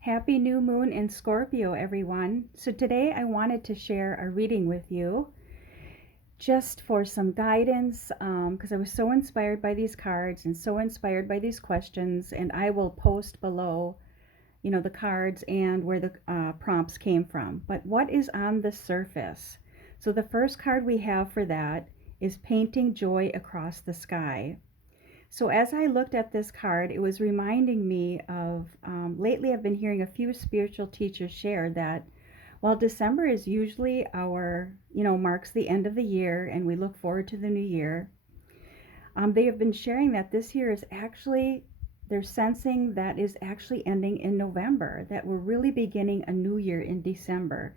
Happy new moon in Scorpio, everyone. So today I wanted to share a reading with you just for some guidance because I was so inspired by these cards and so inspired by these questions. And I will post below, the cards and where the prompts came from. But what is on the surface? So the first card we have for that is Painting Joy Across the Sky. So as I looked at this card, it was reminding me of lately I've been hearing a few spiritual teachers share that while December is usually marks the end of the year and we look forward to the new year, they have been sharing that this year is actually, they're sensing that is actually ending in November, that we're really beginning a new year in December,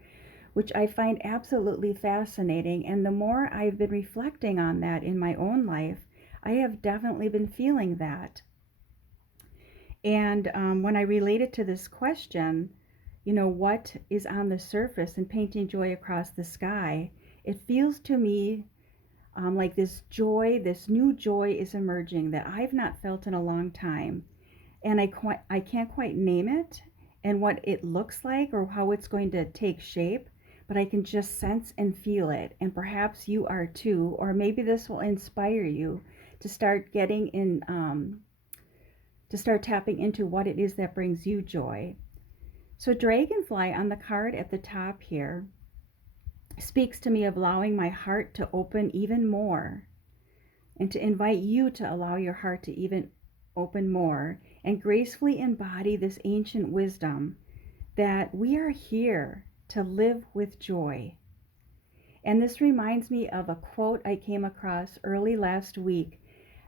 which I find absolutely fascinating. And the more I've been reflecting on that in my own life, I have definitely been feeling that. And when I relate it to this question, what is on the surface and painting joy across the sky, it feels to me like this joy, this new joy is emerging that I've not felt in a long time. And I can't quite name it and what it looks like or how it's going to take shape, but I can just sense and feel it. And perhaps you are too, or maybe this will inspire you to start getting in, to start tapping into what it is that brings you joy. So, Dragonfly on the card at the top here speaks to me of allowing my heart to open even more and to invite you to allow your heart to even open more and gracefully embody this ancient wisdom that we are here to live with joy. And this reminds me of a quote I came across early last week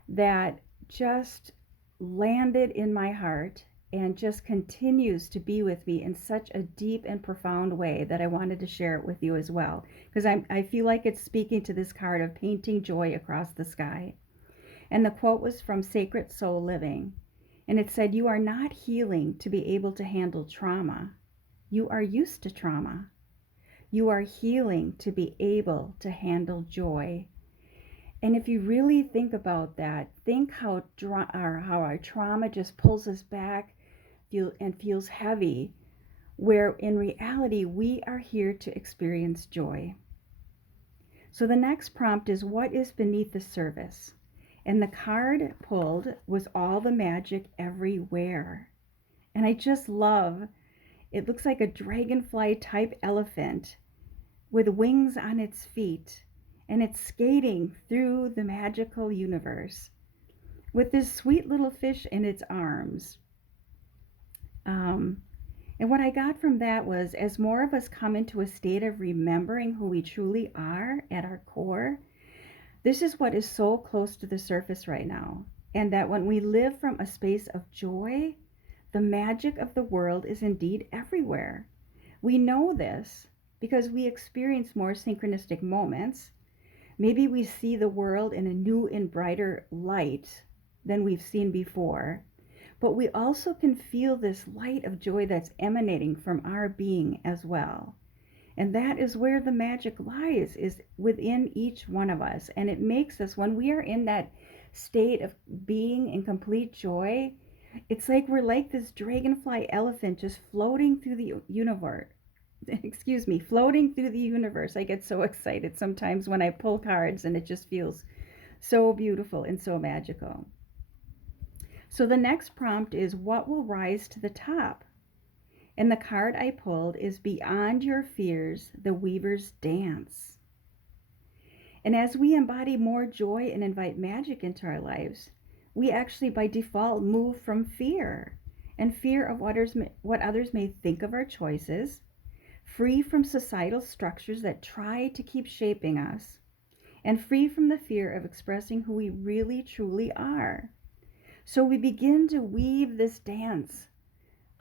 that just landed in my heart and just continues to be with me in such a deep and profound way that I wanted to share it with you as well. Because I feel like it's speaking to this card of painting joy across the sky. And the quote was from Sacred Soul Living. And it said, "You are not healing to be able to handle trauma. You are used to trauma. You are healing to be able to handle joy." And if you really think about that, think how our trauma just pulls us back and feels heavy, where in reality we are here to experience joy. So the next prompt is, what is beneath the surface? And the card pulled was all the magic everywhere. And I just love, it looks like a dragonfly type elephant with wings on its feet, and it's skating through the magical universe with this sweet little fish in its arms. And what I got from that was, as more of us come into a state of remembering who we truly are at our core, this is what is so close to the surface right now. And that when we live from a space of joy, the magic of the world is indeed everywhere. We know this because we experience more synchronistic moments. Maybe we see the world in a new and brighter light than we've seen before. But we also can feel this light of joy that's emanating from our being as well. And that is where the magic lies, is within each one of us. And it makes us, when we are in that state of being in complete joy, it's like we're like this dragonfly elephant just floating through the universe. Excuse me, floating through the universe. I get so excited sometimes when I pull cards and it just feels so beautiful and so magical. So the next prompt is, what will rise to the top? And the card I pulled is Beyond Your Fears, the Weaver's Dance. And as we embody more joy and invite magic into our lives, we actually by default move from fear and fear of what others may think of our choices, free from societal structures that try to keep shaping us, and free from the fear of expressing who we really truly are. So we begin to weave this dance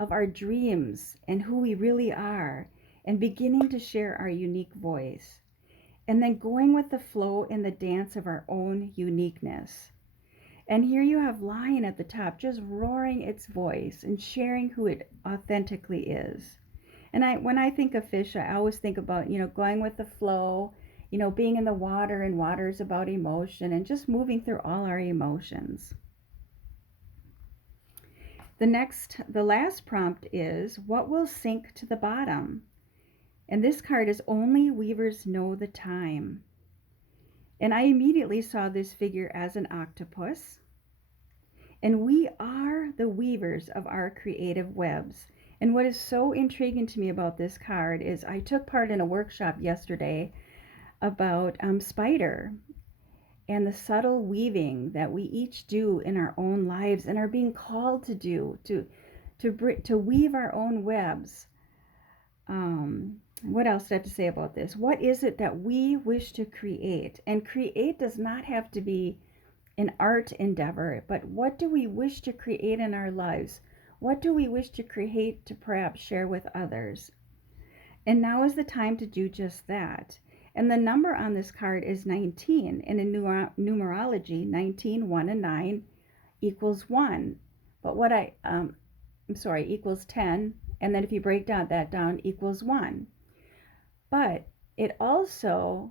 of our dreams and who we really are, and beginning to share our unique voice, and then going with the flow in the dance of our own uniqueness. And here you have Lion at the top just roaring its voice and sharing who it authentically is. And when I think of fish, I always think about, going with the flow, being in the water, and water is about emotion and just moving through all our emotions. The last prompt is, what will sink to the bottom? And this card is only weavers know the time. And I immediately saw this figure as an octopus. And we are the weavers of our creative webs. And what is so intriguing to me about this card is I took part in a workshop yesterday about spider and the subtle weaving that we each do in our own lives and are being called to do to weave our own webs. What else do I have to say about this? What is it that we wish to create? And create does not have to be an art endeavor, but what do we wish to create in our lives? What do we wish to create to perhaps share with others? And now is the time to do just that. And the number on this card is 19. And in numerology, 19, 1, and 9 equals 1. But equals 10. And then if you break that down, equals 1. But it also,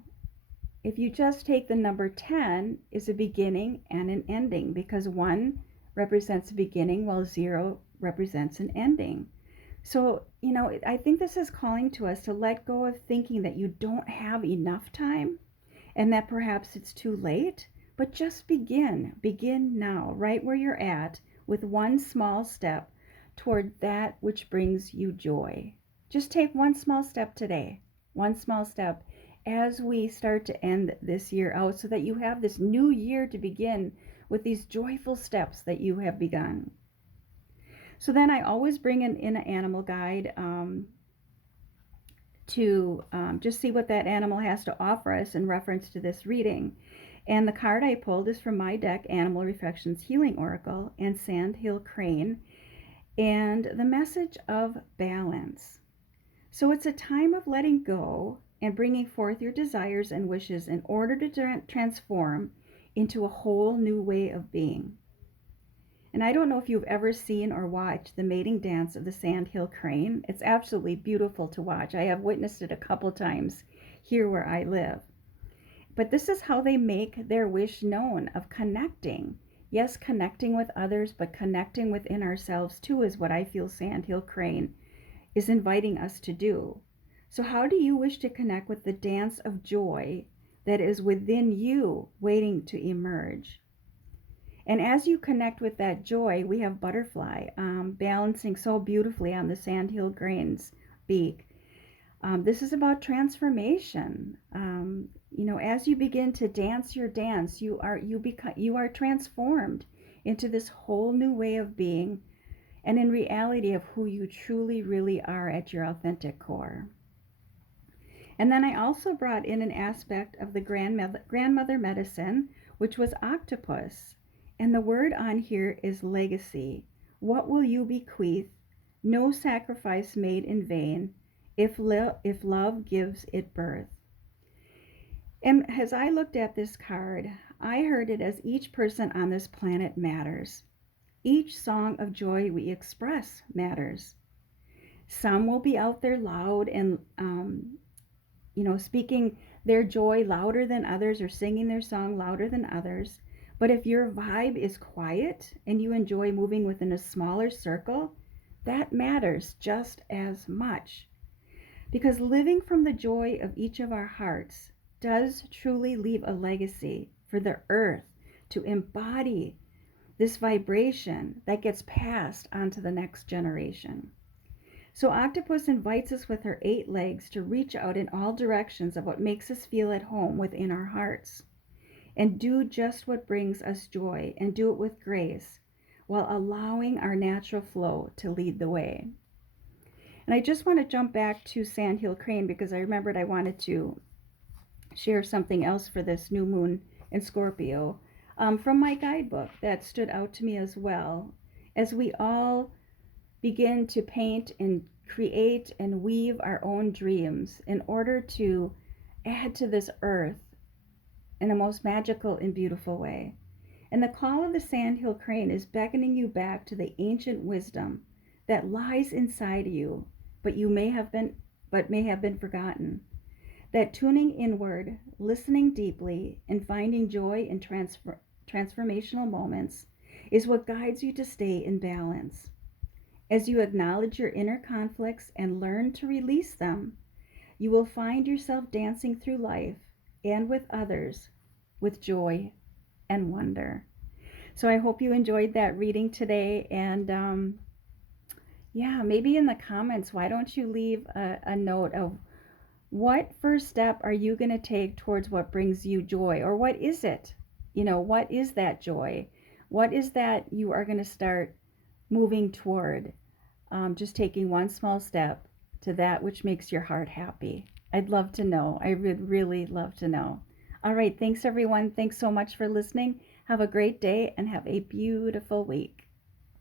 if you just take the number 10, is a beginning and an ending, because 1 represents a beginning while 0 represents an ending. So, I think this is calling to us to let go of thinking that you don't have enough time and that perhaps it's too late, but just begin. Begin now, right where you're at, with one small step toward that which brings you joy. Just take one small step today, one small step as we start to end this year out, so that you have this new year to begin with these joyful steps that you have begun. So then I always bring in an animal guide to just see what that animal has to offer us in reference to this reading. And the card I pulled is from my deck, Animal Reflections Healing Oracle and Sandhill Crane, and the message of balance. So it's a time of letting go and bringing forth your desires and wishes in order to transform into a whole new way of being. And I don't know if you've ever seen or watched the mating dance of the sandhill crane. It's absolutely beautiful to watch. I have witnessed it a couple times here where I live. But this is how they make their wish known of connecting. Yes, connecting with others, but connecting within ourselves too is what I feel Sandhill Crane is inviting us to do. So how do you wish to connect with the dance of joy that is within you waiting to emerge? And as you connect with that joy, we have butterfly balancing so beautifully on the sandhill crane's beak. This is about transformation. As you begin to dance your dance, you are transformed into this whole new way of being, and in reality of who you truly, really are at your authentic core. And then I also brought in an aspect of the grandmother medicine, which was octopus. And the word on here is legacy. What will you bequeath? No sacrifice made in vain, if love gives it birth. And as I looked at this card, I heard it as each person on this planet matters. Each song of joy we express matters. Some will be out there loud and, speaking their joy louder than others or singing their song louder than others. But if your vibe is quiet and you enjoy moving within a smaller circle, that matters just as much. Because living from the joy of each of our hearts does truly leave a legacy for the earth to embody this vibration that gets passed on to the next generation. So Octopus invites us with her 8 legs to reach out in all directions of what makes us feel at home within our hearts, and do just what brings us joy, and do it with grace, while allowing our natural flow to lead the way. And I just want to jump back to Sandhill Crane because I remembered I wanted to share something else for this new moon in Scorpio from my guidebook that stood out to me as well. As we all begin to paint and create and weave our own dreams in order to add to this earth in the most magical and beautiful way. And the call of the Sandhill Crane is beckoning you back to the ancient wisdom that lies inside you, but may have been forgotten. That tuning inward, listening deeply, and finding joy in transformational moments is what guides you to stay in balance. As you acknowledge your inner conflicts and learn to release them, you will find yourself dancing through life and with others with joy and wonder. So I hope you enjoyed that reading today. And yeah, maybe in the comments, why don't you leave a note of what first step are you going to take towards what brings you joy? Or what is it? What is that joy? What is that you are going to start moving toward? Just taking one small step to that which makes your heart happy. I'd love to know. I would really love to know. All right. Thanks, everyone. Thanks so much for listening. Have a great day and have a beautiful week.